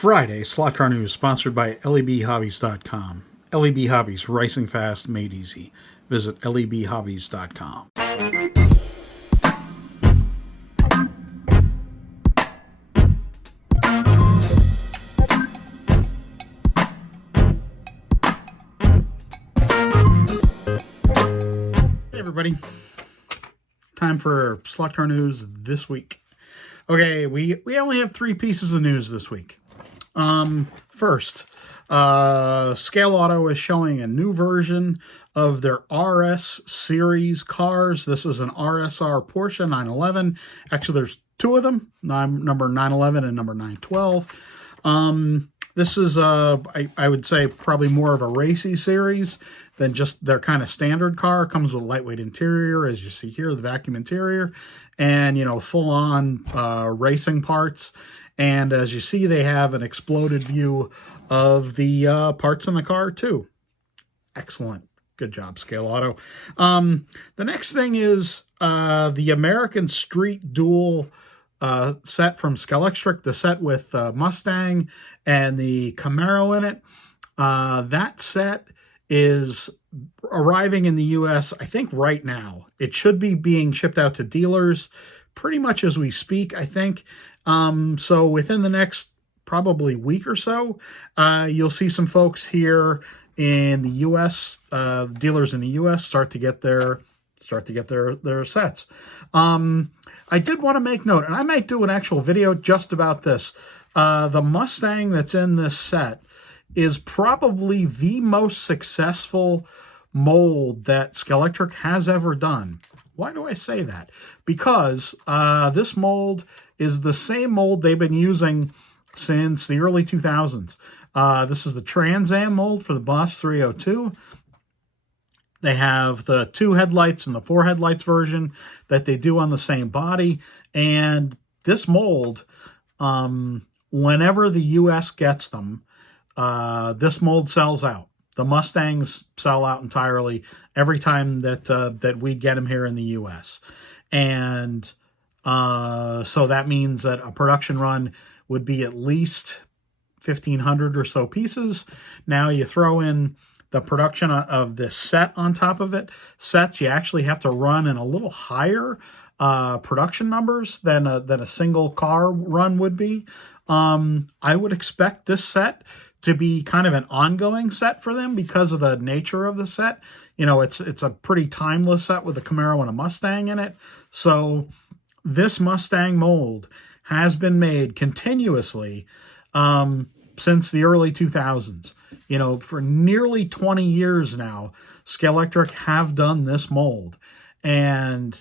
Friday, Slot Car News, sponsored by lebhobbies.com. LEB Hobbies, racing fast, made easy. Visit lebhobbies.com. Hey everybody, time for Slot Car News this week. Okay, we only have 3 pieces of news this week. First, Scaleauto is showing a new version of their RS series cars. This is an RSR Porsche 911. Actually, there's 2 of them, number 911 and number 912. This is, I would say, probably more of a racy series than just their kind of standard car. It comes with a lightweight interior, as you see here, the vacuum interior, and, full-on racing parts. And as you see, they have an exploded view of the parts in the car, too. Excellent. Good job, Scaleauto. The next thing is the American Street Duel set from Scalextric, the set with Mustang and the Camaro in it. That set is arriving in the U.S., I think, right now. It should be being shipped out to dealers pretty much as we speak, I think. So within the next probably week or so, you'll see some folks here in the U.S., dealers in the U.S. start to get their sets. I did want to make note, and I might do an actual video just about this. The Mustang that's in this set is probably the most successful mold that Scalextric has ever done. Why do I say that? Because this mold is the same mold they've been using since the early 2000s. This is the Trans Am mold for the Boss 302. They have the 2 headlights and the 4 headlights version that they do on the same body. And this mold, whenever the U.S. gets them, this mold sells out. The Mustangs sell out entirely every time that we get them here in the U.S. And so that means that a production run would be at least 1,500 or so pieces. Now you throw in the production of this set on top of it. Sets you actually have to run in a little higher production numbers than a single car run would be. I would expect this set to be kind of an ongoing set for them because of the nature of the set. It's a pretty timeless set with a Camaro and a Mustang in it. So this Mustang mold has been made continuously since the early 2000s. For nearly 20 years now, Scalextric have done this mold. And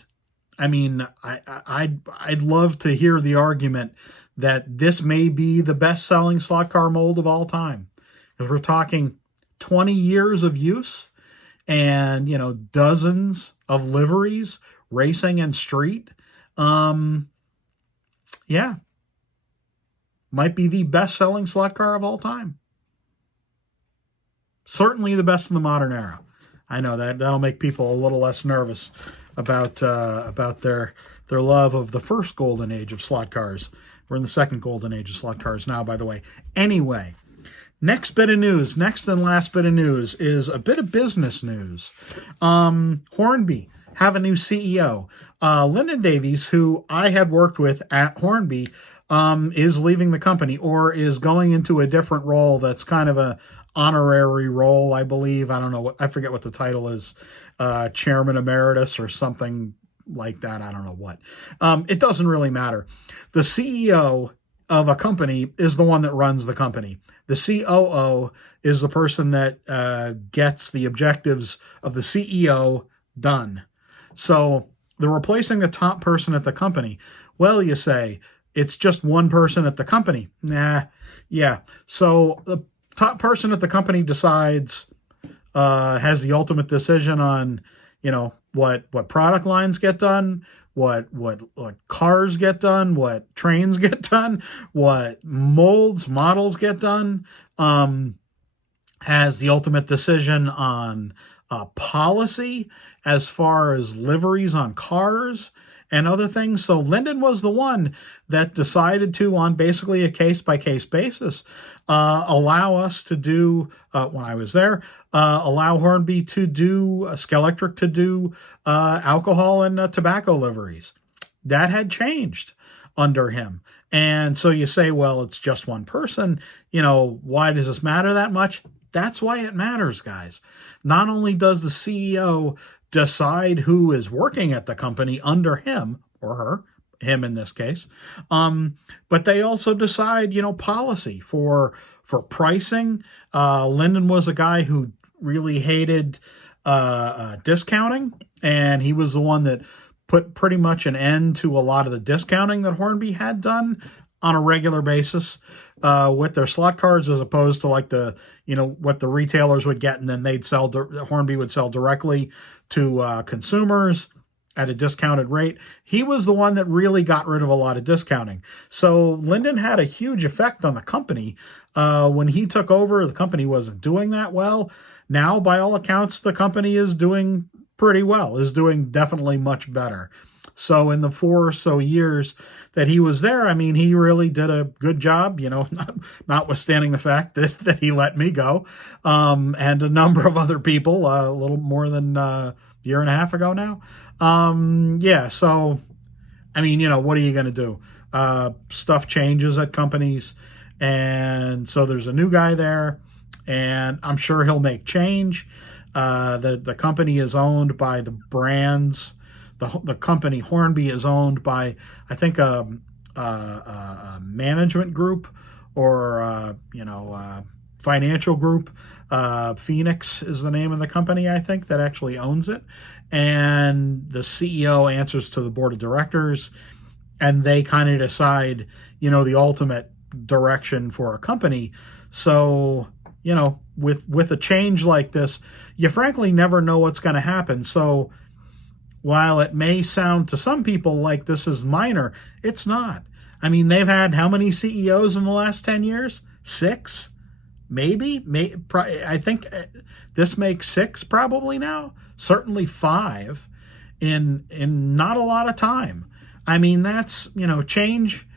I mean, I'd love to hear the argument that this may be the best-selling slot car mold of all time. Because we're talking 20 years of use and, dozens of liveries, racing and street. Yeah. Might be the best-selling slot car of all time. Certainly the best in the modern era. I know that'll make people a little less nervous about their love of the first golden age of slot cars. We're in the second golden age of slot cars now, by the way. Anyway, next and last bit of news is a bit of business news. Hornby have a new CEO. Lyndon Davies, who I had worked with at Hornby, is leaving the company or is going into a different role that's kind of a honorary role, I believe. I don't know. I forget what the title is. Chairman Emeritus or something like that. I don't know what. It doesn't really matter. The CEO of a company is the one that runs the company. The COO is the person that gets the objectives of the CEO done. So they're replacing the top person at the company. Well, you say, it's just one person at the company. Nah, yeah. So the top person at the company decides, has the ultimate decision on, what product lines get done, what cars get done, what trains get done, what models get done, has the ultimate decision on policy as far as liveries on cars and other things. So Linden was the one that decided to, on basically a case-by-case basis, allow us to do, when I was there, allow Hornby to do, Scalextric to do alcohol and tobacco liveries. That had changed under him. And so you say, well, it's just one person. Why does this matter that much? That's why it matters, guys. Not only does the CEO decide who is working at the company under him or her, him in this case, but they also decide, policy for pricing. Linden was a guy who really hated discounting, and he was the one that put pretty much an end to a lot of the discounting that Hornby had done on a regular basis with their slot cards, as opposed to like what the retailers would get, and then Hornby would sell directly to consumers at a discounted rate. He was the one that really got rid of a lot of discounting. So Linden had a huge effect on the company. When he took over, the company wasn't doing that well. Now, by all accounts, the company is doing pretty well, is doing definitely much better. So in the 4 or so years that he was there, he really did a good job, notwithstanding the fact that he let me go, and a number of other people, a little more than a year and a half ago now. So, what are you going to do? Stuff changes at companies, and so there's a new guy there, and I'm sure he'll make change. The company is owned by the brands. The company Hornby is owned by, I think, a management group or financial group. Phoenix is the name of the company, I think, that actually owns it. And the CEO answers to the board of directors, and they kind of decide, the ultimate direction for a company. So, with a change like this, you frankly never know what's going to happen. So while it may sound to some people like this is minor, it's not. They've had how many CEOs in the last 10 years? 6? Maybe? I think this makes 6 probably now. Certainly 5 in not a lot of time. That's, change.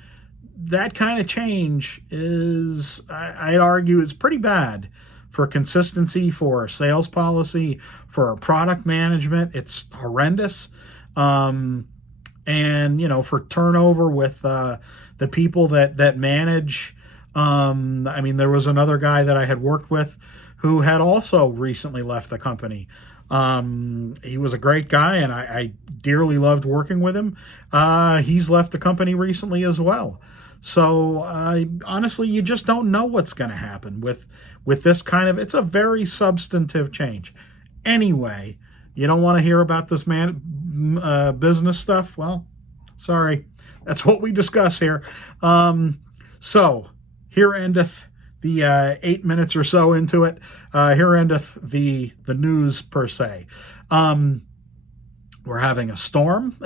That kind of change is, I'd argue, is pretty bad for consistency, for sales policy, for product management. It's horrendous. And, for turnover with the people that manage. There was another guy that I had worked with who had also recently left the company. He was a great guy, and I dearly loved working with him. He's left the company recently as well. So honestly, you just don't know what's going to happen with this kind of, it's a very substantive change. Anyway, you don't want to hear about this business stuff? Well, sorry. That's what we discuss here. So here endeth the 8 minutes or so into it. Here endeth the news per se. We're having a storm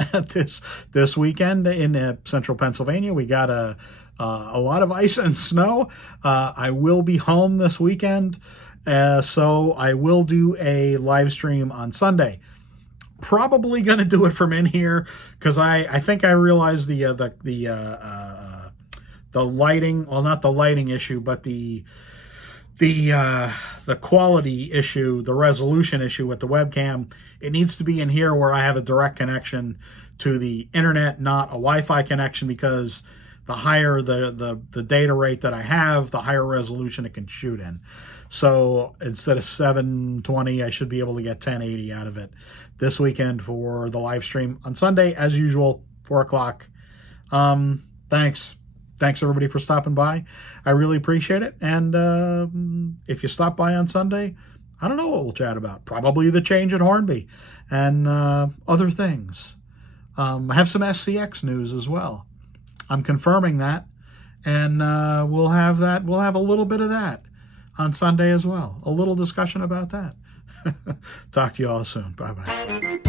this weekend in central Pennsylvania. We got a lot of ice and snow. I will be home this weekend, so I will do a live stream on Sunday. Probably going to do it from in here because I think I realized the lighting, well, not the lighting issue, but the quality issue, the resolution issue with the webcam. It needs to be in here where I have a direct connection to the internet, not a Wi-Fi connection, because the higher the data rate that I have, the higher resolution it can shoot in. So instead of 720, I should be able to get 1080 out of it this weekend for the live stream on Sunday, as usual, 4 o'clock. Thanks everybody for stopping by. I really appreciate it. And if you stop by on Sunday, I don't know what we'll chat about. Probably the change at Hornby and other things. I have some SCX news as well. I'm confirming that, and we'll have that. We'll have a little bit of that on Sunday as well. A little discussion about that. Talk to you all soon. Bye-bye.